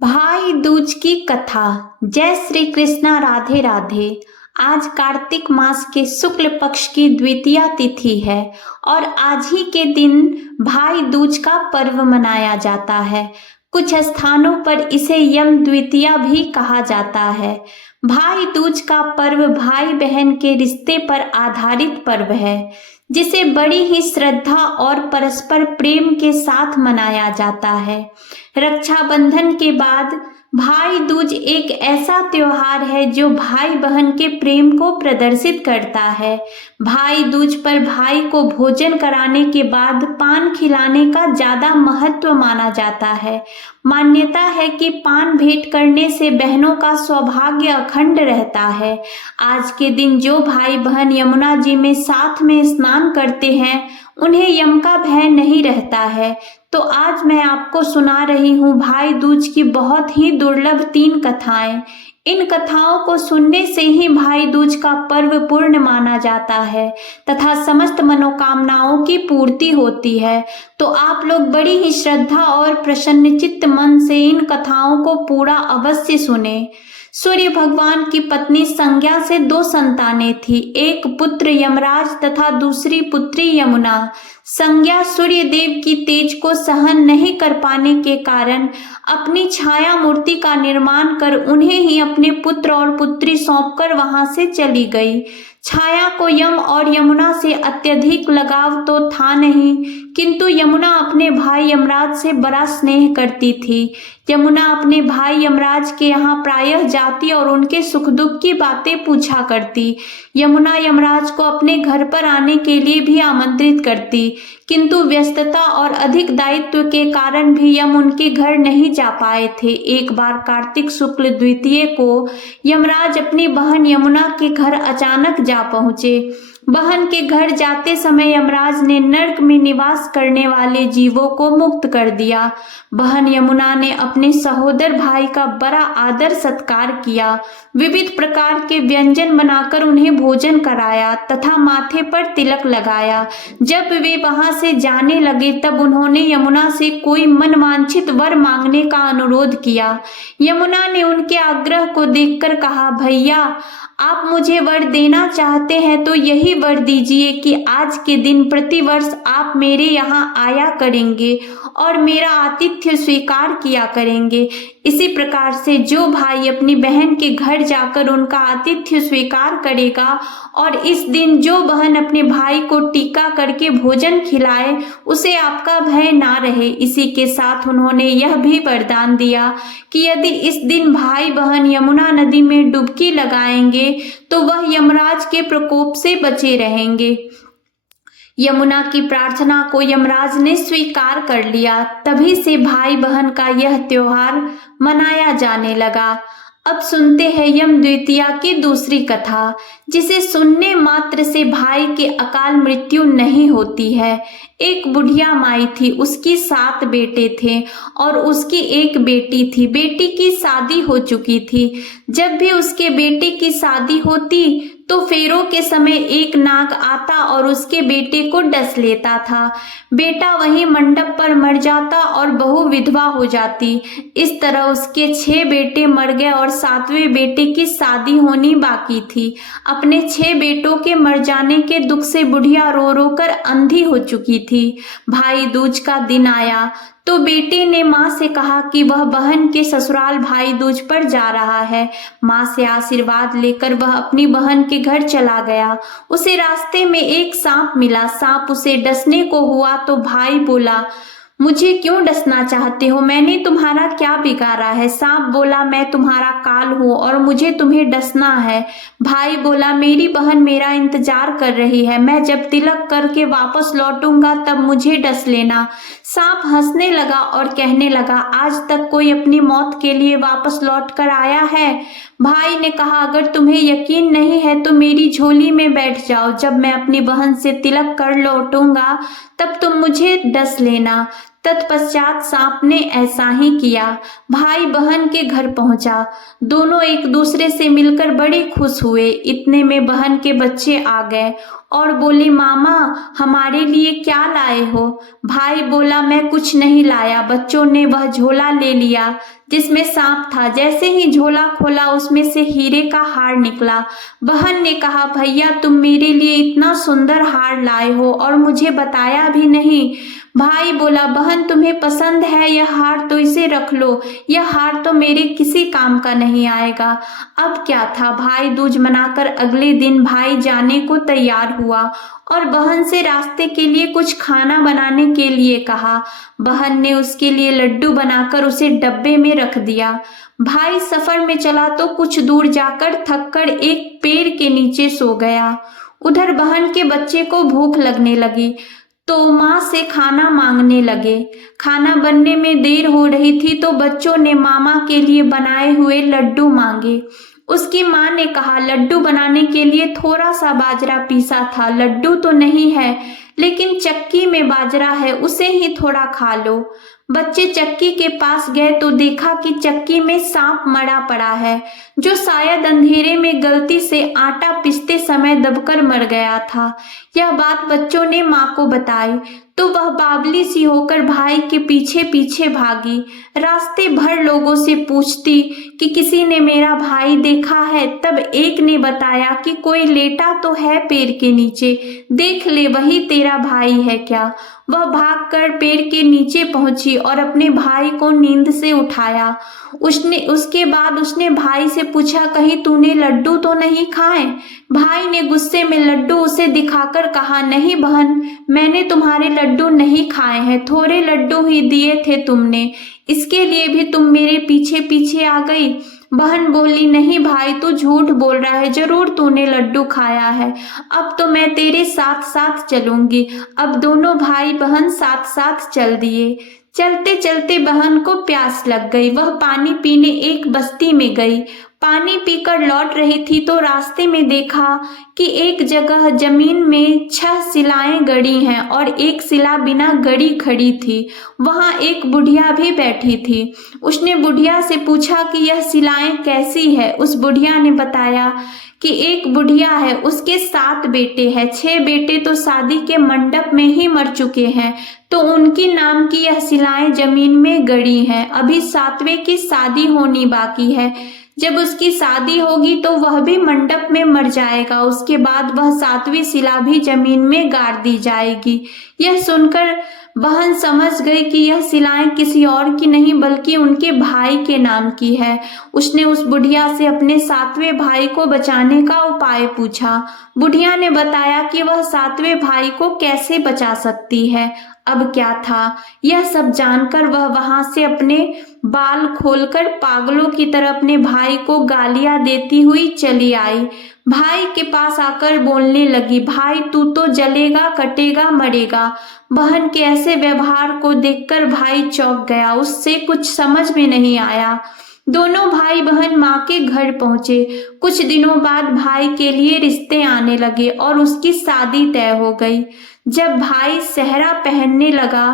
भाई दूज की कथा। जय श्री कृष्णा, राधे राधे। आज कार्तिक मास के शुक्ल पक्ष की द्वितीया तिथि है और आज ही के दिन भाई दूज का पर्व मनाया जाता है। कुछ स्थानों पर इसे यम द्वितीया भी कहा जाता है। भाई दूज का पर्व भाई बहन के रिश्ते पर आधारित पर्व है, जिसे बड़ी ही श्रद्धा और परस्पर प्रेम के साथ मनाया जाता है। रक्षाबंधन के बाद भाई दूज एक ऐसा त्योहार है जो भाई बहन के प्रेम को प्रदर्शित करता है। भाई दूज पर भाई को भोजन कराने के बाद पान खिलाने का ज्यादा महत्व माना जाता है। मान्यता है कि पान भेंट करने से बहनों का सौभाग्य अखंड रहता है। आज के दिन जो भाई बहन यमुना जी में साथ में स्नान करते हैं, उन्हें यम का भय नहीं रहता है। तो आज मैं आपको सुना रही हूँ भाई दूज की बहुत ही दुर्लभ 3 कथाएं। इन कथाओं को सुनने से ही भाई दूज का पर्व पूर्ण माना जाता है तथा समस्त मनोकामनाओं की पूर्ति होती है। तो आप लोग बड़ी ही श्रद्धा और प्रसन्नचित्त मन से इन कथाओं को पूरा अवश्य सुने। सूर्य भगवान की पत्नी संज्ञा से 2 संतानें थी, एक पुत्र यमराज तथा दूसरी पुत्री यमुना। संज्ञा सूर्य देव की तेज को सहन नहीं कर पाने के कारण अपनी छाया मूर्ति का निर्माण कर उन्हें ही अपने पुत्र और पुत्री सौंपकर वहां से चली गई। छाया को यम और यमुना से अत्यधिक लगाव तो था नहीं, किंतु यमुना अपने भाई यमराज से बड़ा स्नेह करती थी। यमुना अपने भाई यमराज के यहाँ प्रायः जाती और उनके सुख दुख की बातें पूछा करती। यमुना यमराज को अपने घर पर आने के लिए भी आमंत्रित करती, किंतु व्यस्तता और अधिक दायित्व के कारण भी यम उनके घर नहीं जा पाए थे। एक बार कार्तिक शुक्ल द्वितीय को यमराज अपनी बहन यमुना के घर अचानक जा पहुंचे। बहन के घर जाते समय यमराज ने नरक में निवास करने वाले जीवों को मुक्त कर दिया। बहन यमुना ने अपने सहोदर भाई का बड़ा आदर सत्कार किया, विविध प्रकार के व्यंजन बनाकर उन्हें भोजन कराया तथा माथे पर तिलक लगाया। जब वे वहां से जाने लगे तब उन्होंने यमुना से कोई मनवांछित वर मांगने का अनुरोध किया। यमुना ने उनके आग्रह को देखकर कहा, भैया आप मुझे वर देना चाहते हैं तो यही वर दीजिए कि आज के दिन प्रतिवर्ष आप मेरे यहाँ आया करेंगे और मेरा आतिथ्य स्वीकार किया करेंगे। इसी प्रकार से जो भाई अपनी बहन के घर जाकर उनका आतिथ्य स्वीकार करेगा और इस दिन जो बहन अपने भाई को टीका करके भोजन खिलाए, उसे आपका भय ना रहे। इसी के साथ उन्होंने यह भी वरदान दिया कि यदि इस दिन भाई बहन यमुना नदी में डुबकी लगाएंगे तो वह यमराज के प्रकोप से बचे रहेंगे। यमुना की प्रार्थना को यमराज ने स्वीकार कर लिया। तभी से भाई बहन का यह त्योहार मनाया जाने लगा। अब सुनते हैं यम द्वितीया की दूसरी कथा, जिसे सुनने मात्र से भाई के अकाल मृत्यु नहीं होती है। एक बुढ़िया माई थी, उसकी 7 बेटे थे और उसकी एक बेटी थी। बेटी की शादी हो चुकी थी। जब भी उसके बेटे की शादी होती तो फेरों के समय एक नाग आता और उसके बेटे को डस लेता था। बेटा वहीं मंडप पर मर जाता और बहू विधवा हो जाती। इस तरह उसके 6 बेटे मर गए और 7वें बेटे की शादी होनी बाकी थी। अपने 6 बेटों के मर जाने के दुख से बुढ़िया रो रो कर अंधी हो चुकी थी। भाई दूज का दिन आया तो बेटे ने माँ से कहा कि वह बहन के ससुराल भाई दूज पर जा रहा है। माँ से आशीर्वाद लेकर वह अपनी बहन के घर चला गया। उसे रास्ते में एक सांप मिला। सांप उसे डसने को हुआ तो भाई बोला, मुझे क्यों डसना चाहते हो? मैंने तुम्हारा क्या बिगाड़ा है? सांप बोला, मैं तुम्हारा काल हूँ और मुझे तुम्हें डसना है। भाई बोला, मेरी बहन मेरा इंतजार कर रही है, मैं जब तिलक करके वापस लौटूंगा तब मुझे डस लेना। सांप हंसने लगा और कहने लगा, आज तक कोई अपनी मौत के लिए वापस लौट कर आया है? भाई ने कहा, अगर तुम्हें यकीन नहीं है तो मेरी झोली में बैठ जाओ, जब मैं अपनी बहन से तिलक कर लौटूंगा तब तुम मुझे डस लेना। तत्पश्चात सांप ने ऐसा ही किया। भाई बहन के घर पहुंचा। दोनों एक दूसरे से मिलकर बड़े खुश हुए। इतने में बहन के बच्चे आ गए। और बोले, मामा हमारे लिए क्या लाए हो? भाई बोला, मैं कुछ नहीं लाया। बच्चों ने वह झोला ले लिया जिसमें सांप था। जैसे ही झोला खोला उसमें से हीरे का हार निकला। बहन ने कहा, भैया तुम मेरे लिए इतना सुंदर हार लाए हो और मुझे बताया भी नहीं। भाई बोला, बहन तुम्हें पसंद है यह हार तो इसे रख लो, यह हार तो मेरे किसी काम का नहीं आएगा। अब क्या था, भाई दूज मनाकर अगले दिन भाई जाने को तैयार हुआ और बहन से रास्ते के लिए कुछ खाना बनाने के लिए कहा। बहन ने उसके लिए लड्डू बनाकर उसे डब्बे में रख दिया। भाई सफर में चला तो कुछ दूर जाकर थककर एक पेड़ के नीचे सो गया। उधर बहन के बच्चे को भूख लगने लगी तो माँ से खाना मांगने लगे। खाना बनने में देर हो रही थी तो बच्चों ने मामा के लिए बनाए हुए लड्डू मांगे। उसकी माँ ने कहा, लड्डू बनाने के लिए थोड़ा सा बाजरा पीसा था, लड्डू तो नहीं है लेकिन चक्की में बाजरा है, उसे ही थोड़ा खा लो। बच्चे चक्की के पास गए तो देखा कि चक्की में सांप मरा पड़ा है, जो शायद अंधेरे में गलती से आटा पीसते समय दबकर मर गया था। यह बात बच्चों ने माँ को बताई तो वह बावली सी होकर भाई के पीछे पीछे भागी। रास्ते भर लोगों से पूछती कि किसी ने मेरा भाई देखा है। तब एक ने बताया कि कोई लेटा तो है पेड़ के नीचे, देख ले वही तेरा भाई है क्या। वह भागकर पेड़ के नीचे पहुंची और अपने भाई को नींद से उठाया। उसके बाद उसने भाई से पूछा, कहीं तूने लड्डू तो नहीं खाए? भाई ने गुस्से में लड्डू उसे दिखाकर कहा, नहीं बहन, मैंने तुम्हारे लड्डू नहीं खाए हैं, थोड़े लड्डू ही दिए थे तुमने, इसके लिए भी तुम मेरे पीछे पीछे आ गई। बहन बोली, नहीं भाई तू झूठ बोल रहा है, जरूर तूने लड्डू खाया है, अब तो मैं तेरे साथ साथ चलूंगी। अब दोनों भाई बहन साथ साथ चल दिए। चलते चलते बहन को प्यास लग गई। वह पानी पीने एक बस्ती में गई। पानी पीकर लौट रही थी तो रास्ते में देखा कि एक जगह जमीन में 6 शिलाएं गड़ी हैं और एक शिला बिना गड़ी खड़ी थी। वहां एक बुढ़िया भी बैठी थी। उसने बुढ़िया से पूछा कि यह शिलाएं कैसी है। उस बुढ़िया ने बताया कि एक बुढ़िया है, उसके 7 बेटे हैं, 6 बेटे तो शादी के मंडप में ही मर चुके हैं, तो उनके नाम की यह शिलाएं जमीन में गड़ी हैं। अभी 7वें की शादी होनी बाकी है। जब उसकी शादी होगी तो वह भी मंडप में मर जाएगा, उसके बाद वह 7वीं शिला भी जमीन में गाड़ दी जाएगी। यह सुनकर बहन समझ गई कि यह शिलाएं किसी और की नहीं बल्कि उनके भाई के नाम की है। उसने उस बुढ़िया से अपने 7वें भाई को बचाने का उपाय पूछा। बुढ़िया ने बताया कि वह 7वें भाई को कैसे बचा सकती है। अब क्या था, यह सब जानकर वह वहां से अपने बाल खोलकर पागलों की तरह अपने भाई को गालियां देती हुई चली आई। भाई के पास आकर बोलने लगी, भाई तू तो जलेगा कटेगा मरेगा। बहन के ऐसे व्यवहार को देखकर भाई चौंक गया, उससे कुछ समझ में नहीं आया। दोनों भाई बहन माँ के घर पहुंचे। कुछ दिनों बाद भाई के लिए रिश्ते आने लगे और उसकी शादी तय हो गई। जब भाई सेहरा पहनने लगा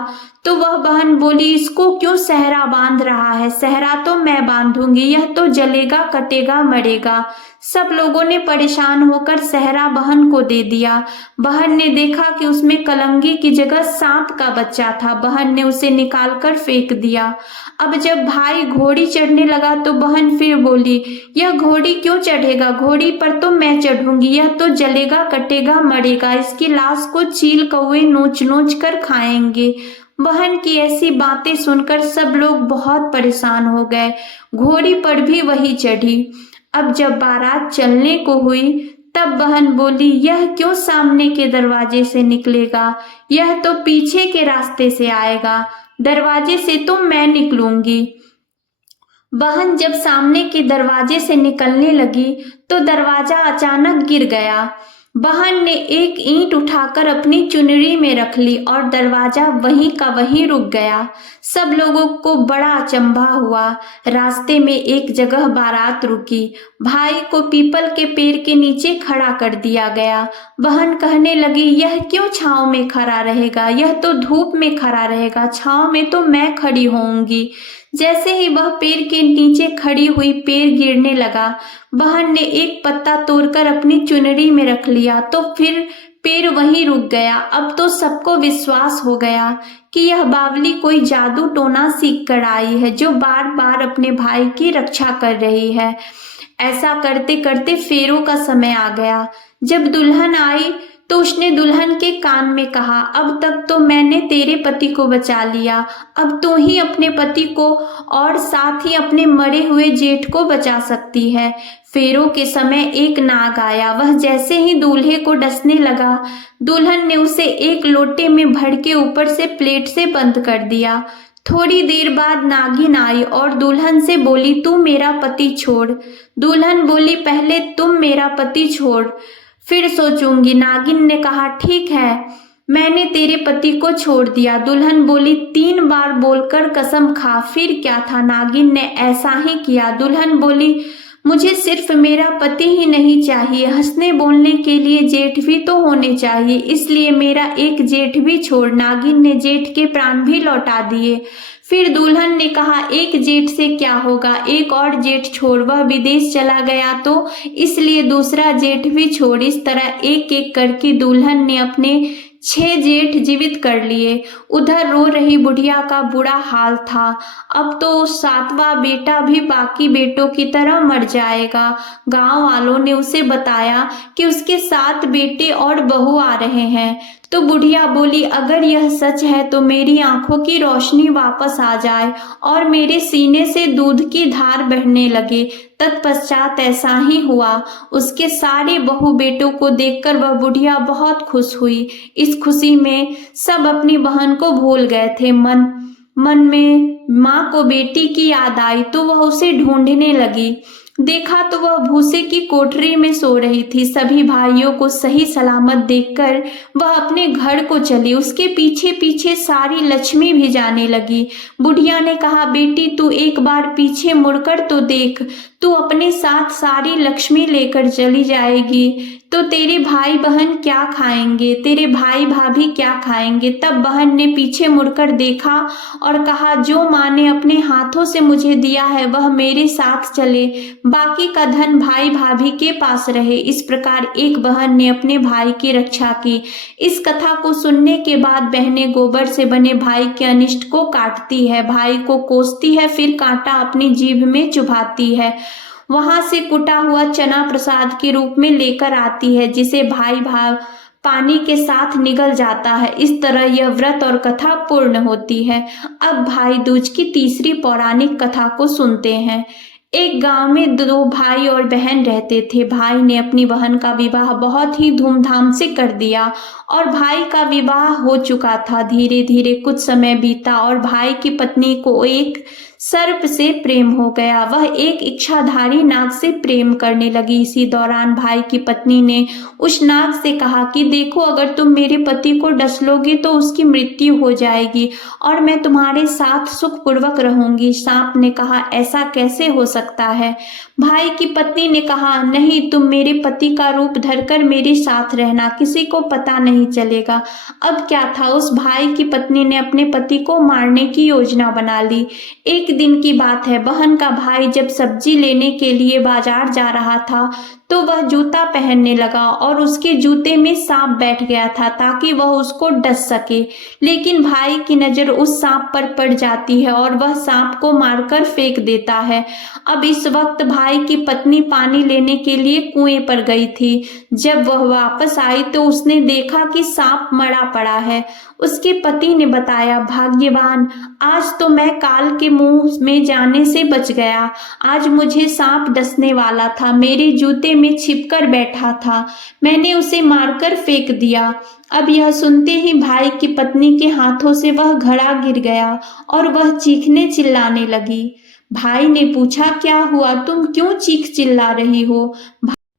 तो वह बहन बोली, इसको क्यों सेहरा बांध रहा है? सेहरा तो मैं बांधूंगी, यह तो जलेगा कटेगा मरेगा। सब लोगों ने परेशान होकर सेहरा बहन को दे दिया। बहन ने देखा कि उसमें कलंगी की जगह सांप का बच्चा था। बहन ने उसे निकालकर फेंक दिया। अब जब भाई घोड़ी चढ़ने लगा तो बहन फिर बोली, यह घोड़ी क्यों चढ़ेगा? घोड़ी पर तो मैं चढ़ूंगी, यह तो जलेगा कटेगा मरेगा, इसकी लाश को चील कौवे नोच नोच कर खाएंगे। बहन की ऐसी बातें सुनकर सब लोग बहुत परेशान हो गए। घोड़ी पर भी वही चढ़ी। अब जब बारात चलने को हुई तब बहन बोली, यह क्यों सामने के दरवाजे से निकलेगा? यह तो पीछे के रास्ते से आएगा, दरवाजे से तो मैं निकलूंगी। बहन जब सामने के दरवाजे से निकलने लगी तो दरवाजा अचानक गिर गया। बहन ने एक ईंट उठाकर अपनी चुनरी में रख ली और दरवाजा वहीं का वहीं रुक गया। सब लोगों को बड़ा अचंभा हुआ। रास्ते में एक जगह बारात रुकी। भाई को पीपल के पेड़ के नीचे खड़ा कर दिया गया। बहन कहने लगी, यह क्यों छांव में खड़ा रहेगा? यह तो धूप में खड़ा रहेगा, छांव में तो मैं खड़ी होऊंगी। जैसे ही वह पेड़ के नीचे खड़ी हुई, पेड़ गिरने लगा। बहन ने एक पत्ता तोड़कर अपनी चुनरी में रख लिया तो फिर पैर वहीं रुक गया। अब तो सबको विश्वास हो गया कि यह बावली कोई जादू टोना सीख कर आई है जो बार बार अपने भाई की रक्षा कर रही है। ऐसा करते करते फेरों का समय आ गया। जब दुल्हन आई तो उसने दुल्हन के कान में कहा, अब तक तो मैंने तेरे पति को बचा लिया, अब तू ही अपने पति को और साथ ही अपने मरे हुए जेठ को बचा सकती है। फेरों के समय एक नाग आया। वह जैसे ही दूल्हे को डसने लगा, दुल्हन ने उसे एक लोटे में भर के ऊपर से प्लेट से बंद कर दिया। थोड़ी देर बाद नागिन आई और दुल्हन से बोली, तू मेरा पति छोड़। दुल्हन बोली, पहले तुम मेरा पति छोड़, फिर सोचूंगी। नागिन ने कहा, ठीक है, मैंने तेरे पति को छोड़ दिया। दुल्हन बोली, 3 बार बोलकर कसम खा। फिर क्या था, नागिन ने ऐसा ही किया। दुल्हन बोली, मुझे सिर्फ मेरा पति ही नहीं चाहिए, हंसने बोलने के लिए जेठ भी तो होने चाहिए, इसलिए मेरा एक जेठ भी छोड़। नागिन ने जेठ के प्राण भी लौटा दिए। फिर दुल्हन ने कहा, एक जेठ से क्या होगा, एक और जेठ छोड़, वह विदेश चला गया तो इसलिए दूसरा जेठ भी छोड़। इस तरह एक एक करके दुल्हन ने अपने 6 जेठ जीवित कर लिए। उधर रो रही बुढ़िया का बुरा हाल था। अब तो 7वां बेटा भी बाकी बेटों की तरह मर जाएगा। गांव वालों ने उसे बताया कि उसके 7 बेटे और बहू आ रहे हैं। तो बुढ़िया बोली, अगर यह सच है तो मेरी आंखों की रोशनी वापस आ जाए और मेरे सीने से दूध की धार बहने लगे। तत्पश्चात ऐसा ही हुआ। उसके सारे बहू बेटों को देखकर वह बुढ़िया बहुत खुश हुई। इस खुशी में सब अपनी बहन को भूल गए थे। मन में माँ को बेटी की याद आई तो वह उसे ढूंढने लगी। देखा तो वह भूसे की कोठरी में सो रही थी। सभी भाइयों को सही सलामत देखकर वह अपने घर को चली। उसके पीछे पीछे सारी लक्ष्मी भी जाने लगी। बुढ़िया ने कहा, बेटी तू एक बार पीछे मुड़कर तो देख, तू अपने साथ सारी लक्ष्मी लेकर चली जाएगी तो तेरे भाई बहन क्या खाएंगे, तेरे भाई भाभी क्या खाएंगे। तब बहन ने पीछे मुड़कर देखा और कहा, जो माँ ने अपने हाथों से मुझे दिया है वह मेरे साथ चले, बाकी का धन भाई भाभी के पास रहे। इस प्रकार एक बहन ने अपने भाई की रक्षा की। इस कथा को सुनने के बाद बहनें गोबर से बने भाई के अनिष्ट को काटती है, भाई को कोसती है, फिर कांटा अपनी जीभ में चुभाती है, वहां से कुटा हुआ चना प्रसाद के रूप में लेकर आती है, जिसे भाई भाव पानी के साथ निगल जाता है। इस तरह यह व्रत और कथा पूर्ण होती है। अब भाई दूज की तीसरी पौराणिक कथा को सुनते हैं। एक गांव में 2 भाई और बहन रहते थे। भाई ने अपनी बहन का विवाह बहुत ही धूमधाम से कर दिया और भाई का विवाह हो चुका था। धीरे धीरे कुछ समय बीता और भाई की पत्नी को एक सर्प से प्रेम हो गया। वह एक इच्छाधारी नाग से प्रेम करने लगी। इसी दौरान भाई की पत्नी ने उस नाग से कहा कि देखो, अगर तुम मेरे पति को डस लोगे तो उसकी मृत्यु हो जाएगी और मैं तुम्हारे साथ सुखपूर्वक रहूंगी। सांप ने कहा, ऐसा कैसे हो सकता है। भाई की पत्नी ने कहा, नहीं, तुम मेरे पति का रूप धरकर मेरे साथ रहना, किसी को पता नहीं चलेगा। अब क्या था, उस भाई की पत्नी ने अपने पति को मारने की योजना बना ली। एक दिन की बात है, बहन का भाई जब सब्जी लेने के लिए बाजार जा रहा था तो वह जूता पहनने लगा और उसके जूते में सांप बैठ गया था ताकि वह उसको डस सके। लेकिन भाई की नजर उस सांप पर पड़ जाती है और वह सांप को मारकर फेंक देता है। अब इस वक्त भाई की पत्नी पानी लेने के लिए कुएं पर गई थी। जब वह वापस आई तो उसने देखा कि सांप मरा पड़ा है। उसके पति ने बताया, भाग्यवान, आज तो मैं काल के मुंह में जाने से बच गया। आज मुझे सांप डसने वाला था, मेरे जूते में छिपकर बैठा था, मैंने उसे मारकर फेंक दिया। अब यह सुनते ही भाई की पत्नी के हाथों से वह घड़ा गिर गया और वह चीखने चिल्लाने लगी। भाई ने पूछा, क्या हुआ, तुम क्यों चीख चिल्ला रही हो।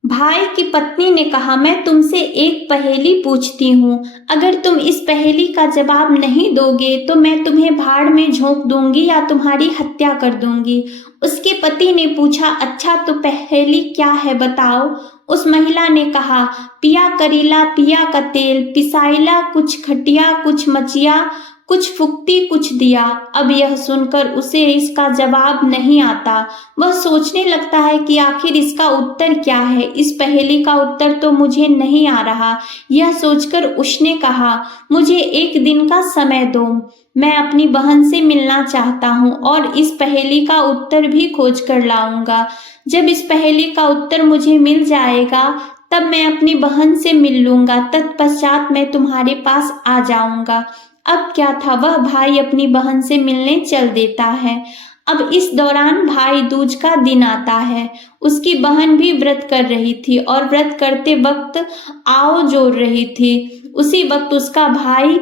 भाई की पत्नी ने कहा, मैं तुमसे एक पहेली पूछती हूँ, अगर तुम इस पहेली का जवाब नहीं दोगे तो मैं तुम्हें भाड़ में झोंक दूंगी या तुम्हारी हत्या कर दूंगी। उसके पति ने पूछा, अच्छा तो पहेली क्या है, बताओ। उस महिला ने कहा, पिया करीला पिया का तेल, पिसाइला कुछ खटिया कुछ मचिया, कुछ फुकती कुछ दिया। अब यह सुनकर उसे इसका जवाब नहीं आता। वह सोचने लगता है कि आखिर इसका उत्तर क्या है। इस पहेली का उत्तर तो मुझे नहीं आ रहा। यह सोचकर उसने कहा, मुझे एक दिन का समय दो, मैं अपनी बहन से मिलना चाहता हूँ और इस पहेली का उत्तर भी खोज कर लाऊंगा। जब इस पहेली का उत्तर मुझे मिल जाएगा तब मैं अपनी बहन से मिल लूंगा, तत्पश्चात मैं तुम्हारे पास आ जाऊंगा। अब क्या था, वह भाई अपनी बहन से मिलने चल देता है। अब इस दौरान भाई दूज का दिन आता है। उसकी बहन भी व्रत कर रही थी और व्रत करते वक्त आओ जोड़ रही थी। उसी वक्त उसका भाई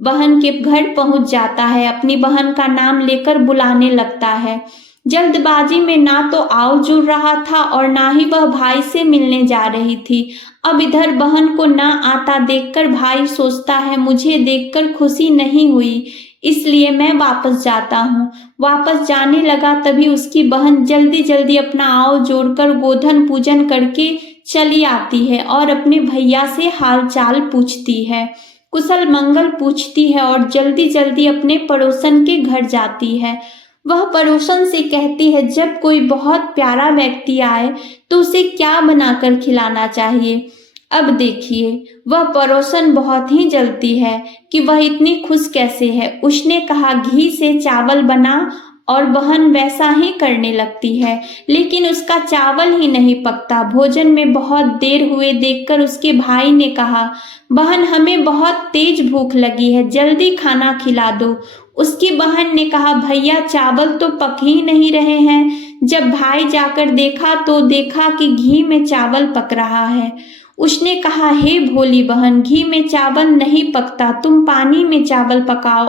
बहन के घर पहुंच जाता है, अपनी बहन का नाम लेकर बुलाने लगता है। जल्दबाजी में ना तो आओ जुड़ रहा था और ना ही वह भाई से मिलने जा रही थी। अब इधर बहन को ना आता देखकर भाई सोचता है, मुझे देखकर खुशी नहीं हुई, इसलिए मैं वापस जाता हूँ। वापस जाने लगा तभी उसकी बहन जल्दी जल्दी अपना आओ जोड़कर गोधन पूजन करके चली आती है और अपने भैया से हाल चाल पूछती है, कुशल मंगल पूछती है और जल्दी जल्दी अपने पड़ोसन के घर जाती है। वह पड़ोसन से कहती है, जब कोई बहुत प्यारा व्यक्ति आए तो उसे क्या बनाकर खिलाना चाहिए। अब देखिए, वह पड़ोसन बहुत ही जलती है कि वह इतनी खुश कैसे है। उसने कहा, घी से चावल बना और बहन वैसा ही करने लगती है, लेकिन उसका चावल ही नहीं पकता। भोजन में बहुत देर हुए देखकर उसके भाई ने कहा, बहन हमें बहुत तेज भूख लगी है, जल्दी खाना खिला दो। उसकी बहन ने कहा, भैया चावल तो पक ही नहीं रहे हैं। जब भाई जाकर देखा तो देखा कि घी में चावल पक रहा है। उसने कहा, हे भोली बहन, घी में चावल नहीं पकता, तुम पानी में चावल पकाओ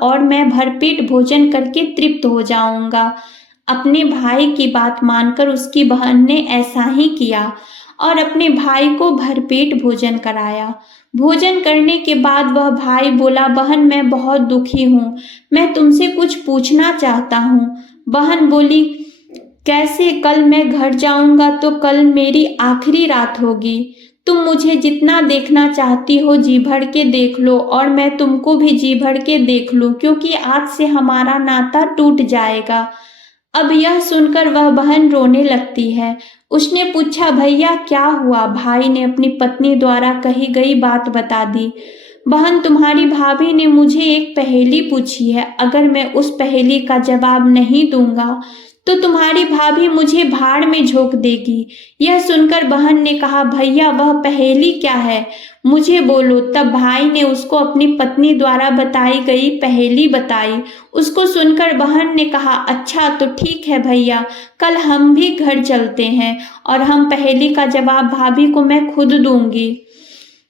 और मैं भरपेट भोजन करके तृप्त हो जाऊंगा। अपने भाई की बात मानकर उसकी बहन ने ऐसा ही किया और अपने भाई को भरपेट भोजन कराया। भोजन करने के बाद वह भाई बोला, बहन मैं बहुत दुखी हूँ, मैं तुमसे कुछ पूछना चाहता हूँ। बहन बोली, कैसे? कल मैं घर जाऊंगा तो कल मेरी आखिरी रात होगी। तुम मुझे जितना देखना चाहती हो जी भर के देख लो और मैं तुमको भी जी भर के देख लूं, क्योंकि आज से हमारा नाता टूट जाएगा। अब यह सुनकर वह बहन रोने लगती है। उसने पूछा, भैया क्या हुआ? भाई ने अपनी पत्नी द्वारा कही गई बात बता दी। बहन, तुम्हारी भाभी ने मुझे एक पहेली पूछी है, अगर मैं उस पहेली का जवाब नहीं दूंगा तो तुम्हारी भाभी मुझे भाड़ में झोंक देगी। यह सुनकर बहन ने कहा, भैया वह पहेली क्या है, मुझे बोलो। तब भाई ने उसको अपनी पत्नी द्वारा बताई गई पहेली बताई। उसको सुनकर बहन ने कहा, अच्छा तो ठीक है भैया, कल हम भी घर चलते हैं और हम पहेली का जवाब भाभी को मैं खुद दूंगी।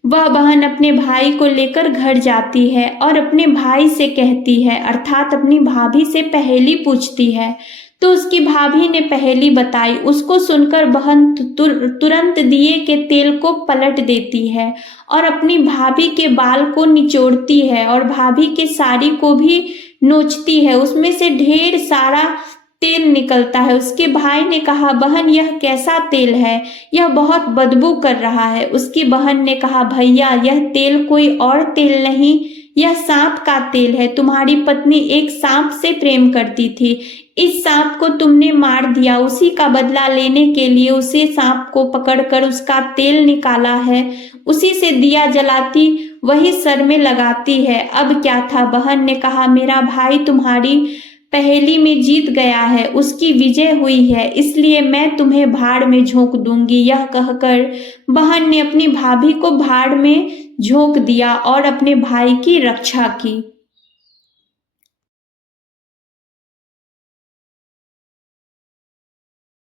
वह बहन अपने भाई को लेकर घर जाती है और अपने भाई से कहती है, अर्थात अपनी भाभी से पहेली पूछती है। तो उसकी भाभी ने पहेली बताई। उसको सुनकर बहन तुरंत दिए के तेल को पलट देती है और अपनी भाभी के बाल को निचोड़ती है और भाभी के साड़ी को भी नोचती है। उसमें से ढेर सारा तेल निकलता है। उसके भाई ने कहा, बहन यह कैसा तेल है, यह बहुत बदबू कर रहा है। उसकी बहन ने कहा, भैया यह तेल कोई और तेल नहीं, यह सांप का तेल है। तुम्हारी पत्नी एक सांप से प्रेम करती थी, इस सांप को तुमने मार दिया, उसी का बदला लेने के लिए उसे सांप को पकड़कर उसका तेल निकाला है, उसी से दिया जलाती वही सर में लगाती है। अब क्या था? बहन ने कहा, मेरा भाई तुम्हारी पहेली में जीत गया है, उसकी विजय हुई है, इसलिए मैं तुम्हें भाड़ में झोंक दूंगी। यह कहकर बहन ने अपनी भाभी को भाड़ में झोंक दिया और अपने भाई की रक्षा की।